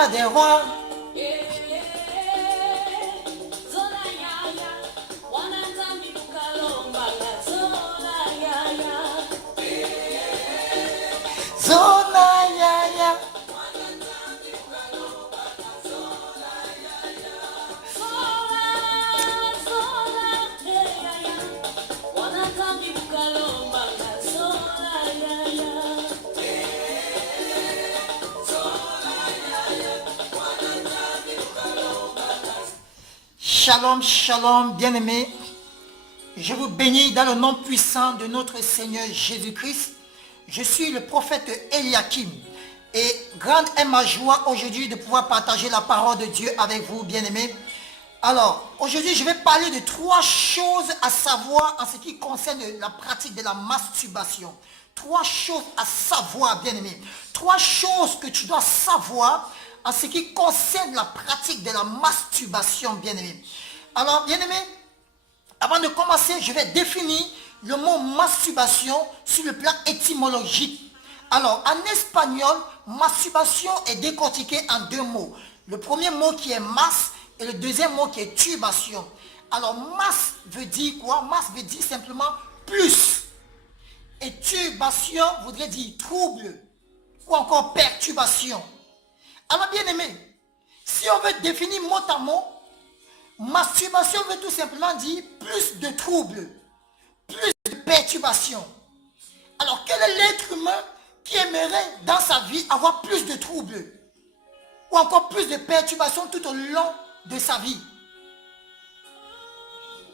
roi des rois. Zona ya ya. Shalom, shalom, bien-aimés. Je vous bénis dans le nom puissant de notre Seigneur Jésus-Christ. Je suis le prophète Eliakim. Et grande est ma joie aujourd'hui de pouvoir partager la parole de Dieu avec vous, bien-aimés. Alors, aujourd'hui, je vais parler de 3 choses à savoir en ce qui concerne la pratique de la masturbation. 3 choses à savoir, bien-aimés. 3 choses que tu dois savoir en ce qui concerne la pratique de la masturbation, bien-aimés. Alors, bien-aimés, avant de commencer, je vais définir le mot masturbation sur le plan étymologique. Alors, en espagnol, masturbation est décortiqué en 2 mots. Le premier mot qui est mas et le deuxième mot qui est turbation. Alors, mas veut dire quoi? Mas veut dire simplement plus. Et turbation voudrait dire trouble ou encore perturbation. Alors, bien aimé, si on veut définir mot à mot, masturbation veut tout simplement dire plus de troubles, plus de perturbations. Alors, quel est l'être humain qui aimerait dans sa vie avoir plus de troubles ou encore plus de perturbations tout au long de sa vie?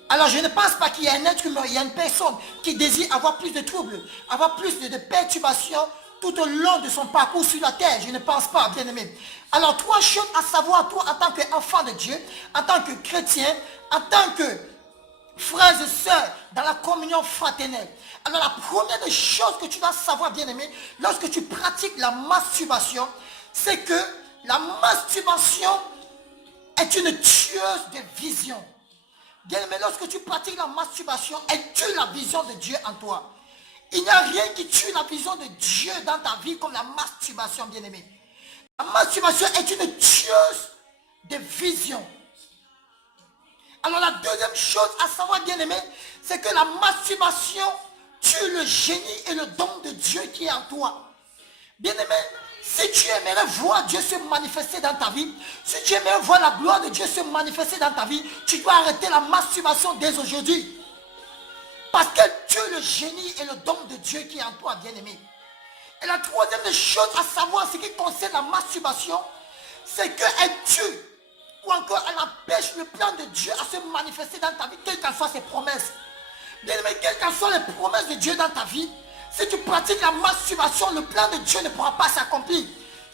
Alors, je ne pense pas qu'il y a un être humain, il y a une personne qui désire avoir plus de troubles, avoir plus de perturbations tout au long de son parcours sur la terre. Je ne pense pas, bien aimé. Alors, 3 choses à savoir, toi, en tant qu'enfant de Dieu, en tant que chrétien, en tant que frères et sœurs dans la communion fraternelle. Alors, la première des choses que tu dois savoir, bien aimé, lorsque tu pratiques la masturbation, c'est que la masturbation est une tueuse de vision. Bien aimé, lorsque tu pratiques la masturbation, elle tue la vision de Dieu en toi. Il n'y a rien qui tue la vision de Dieu dans ta vie comme la masturbation, bien aimé. La masturbation est une tueuse de vision. Alors la deuxième chose à savoir, bien aimé, c'est que la masturbation tue le génie et le don de Dieu qui est en toi. Bien aimé, si tu aimerais voir Dieu se manifester dans ta vie, si tu aimerais voir la gloire de Dieu se manifester dans ta vie, tu dois arrêter la masturbation dès aujourd'hui. Parce qu'elle tue le génie et le don de Dieu qui est en toi, bien-aimé. Et la troisième chose à savoir, ce qui concerne la masturbation, c'est qu'elle tue, ou encore elle empêche le plan de Dieu à se manifester dans ta vie, quelles qu'en soient ses promesses. Bien-aimé, quelles qu'en soient les promesses de Dieu dans ta vie, si tu pratiques la masturbation, le plan de Dieu ne pourra pas s'accomplir.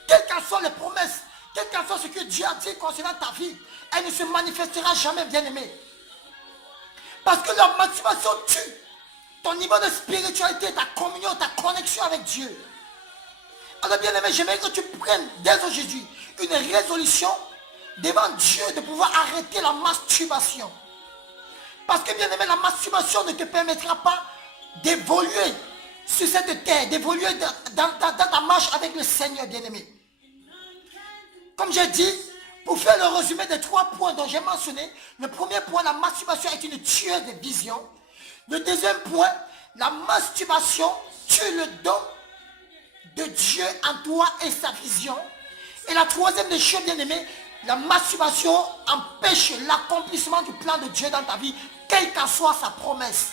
Quelles qu'en soient les promesses, quel qu'en soit ce que Dieu a dit concernant ta vie, elle ne se manifestera jamais, bien-aimé. Parce que la masturbation tue ton niveau de spiritualité, ta communion, ta connexion avec Dieu. Alors bien aimé, j'aimerais que tu prennes dès aujourd'hui une résolution devant Dieu de pouvoir arrêter la masturbation. Parce que bien aimé, la masturbation ne te permettra pas d'évoluer sur cette terre, d'évoluer dans ta marche avec le Seigneur, bien aimé. Comme j'ai dit, pour faire le résumé des 3 points dont j'ai mentionné, le premier point, la masturbation est une tueuse de vision. Le deuxième point, la masturbation tue le don de Dieu en toi et sa vision. Et la troisième des choses, bien aimées, la masturbation empêche l'accomplissement du plan de Dieu dans ta vie, quelle qu'en soit sa promesse.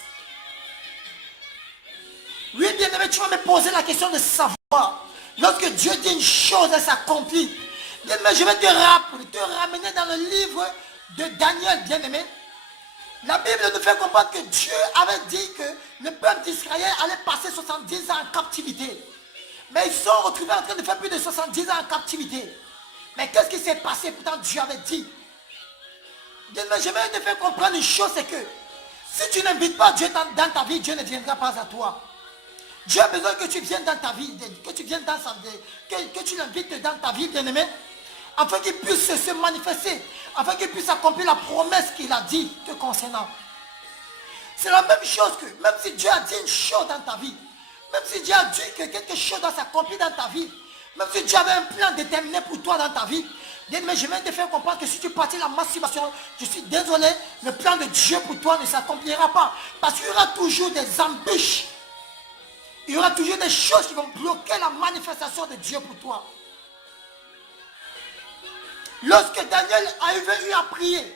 Oui, bien aimé, tu vas me poser la question de savoir, lorsque Dieu dit une chose, elle s'accomplit. Bien aimé, je vais te ramener dans le livre de Daniel, bien aimé. La Bible nous fait comprendre que Dieu avait dit que le peuple d'Israël allait passer 70 ans en captivité. Mais ils sont retrouvés en train de faire plus de 70 ans en captivité. Mais qu'est-ce qui s'est passé? Pourtant Dieu avait dit. Bien aimé, je vais te faire comprendre une chose, c'est que si tu n'invites pas Dieu dans ta vie, Dieu ne viendra pas à toi. Dieu a besoin que tu viennes dans ta vie, que tu viennes dans sa vie, que tu l'invites dans ta vie, bien-aimé, afin qu'il puisse se manifester, afin qu'il puisse accomplir la promesse qu'il a dit te concernant. C'est la même chose que, même si Dieu a dit une chose dans ta vie, même si Dieu a dit que quelque chose doit s'accomplir dans ta vie, Même si Dieu avait un plan déterminé pour toi dans ta vie, mais je viens de te faire comprendre que si tu pratiques la masturbation, je suis désolé, le plan de Dieu pour toi ne s'accomplira pas. Parce qu'il y aura toujours des embûches. Il y aura toujours des choses qui vont bloquer la manifestation de Dieu pour toi. Lorsque Daniel avait eu à prier,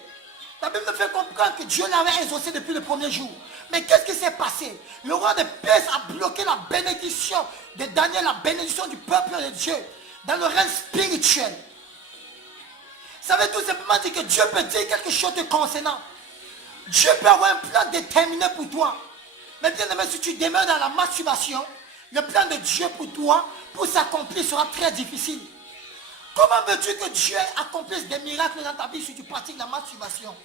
la Bible me fait comprendre que Dieu l'avait exaucé depuis le premier jour. Mais qu'est-ce qui s'est passé? Le roi de Perse a bloqué la bénédiction de Daniel, la bénédiction du peuple de Dieu, dans le règne spirituel. Ça veut tout simplement dire que Dieu peut dire quelque chose te concernant. Dieu peut avoir un plan déterminé pour toi. Mais bien aimé, si tu demeures dans la masturbation, le plan de Dieu pour toi, pour s'accomplir, sera très difficile. Comment veux-tu que Dieu accomplisse des miracles dans ta vie si tu pratiques la masturbation?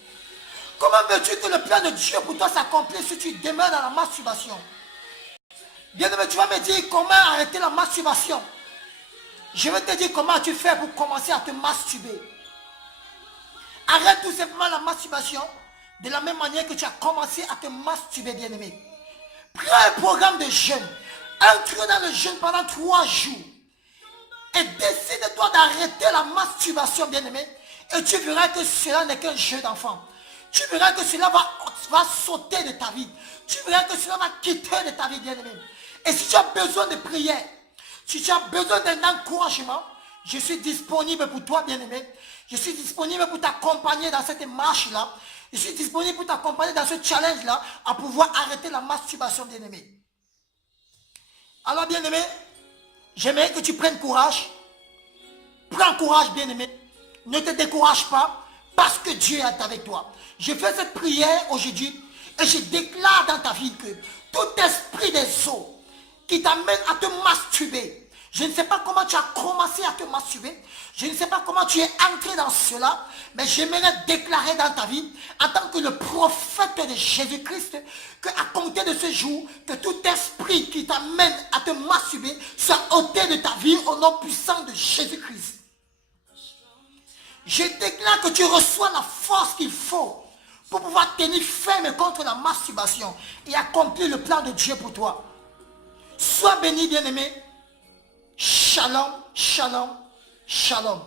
Comment veux-tu que le plan de Dieu pour toi s'accomplisse si tu demeures dans la masturbation? Bien aimé, tu vas me dire comment arrêter la masturbation. Je vais te dire comment tu fais pour commencer à te masturber. Arrête tout simplement la masturbation de la même manière que tu as commencé à te masturber, bien aimé. Prends un programme de jeûne. Entre dans le jeûne pendant 3 jours. Et décide-toi d'arrêter la masturbation, bien aimé. Et tu verras que cela n'est qu'un jeu d'enfant. Tu verras que cela va sauter de ta vie. Tu verras que cela va quitter de ta vie, bien aimé. Et si tu as besoin de prière, si tu as besoin d'un encouragement, je suis disponible pour toi, bien aimé. Je suis disponible pour t'accompagner dans cette marche-là. Je suis disponible pour t'accompagner dans ce challenge-là, à pouvoir arrêter la masturbation, bien aimé. Alors, bien aimé, j'aimerais que tu prennes courage. Prends courage, bien aimé. Ne te décourage pas, parce que Dieu est avec toi. Je fais cette prière aujourd'hui et je déclare dans ta vie que tout esprit des eaux qui t'amène à te masturber, je ne sais pas comment tu as commencé à te masturber, je ne sais pas comment tu es entré dans cela, mais j'aimerais déclarer dans ta vie, en tant que le prophète de Jésus-Christ, qu'à compter de ce jour, que tout esprit qui t'amène à te masturber soit ôté de ta vie au nom puissant de Jésus-Christ. Je déclare que tu reçois la force qu'il faut pour pouvoir tenir ferme contre la masturbation et accomplir le plan de Dieu pour toi. Sois béni, bien-aimé. Shalom, shalom, shalom.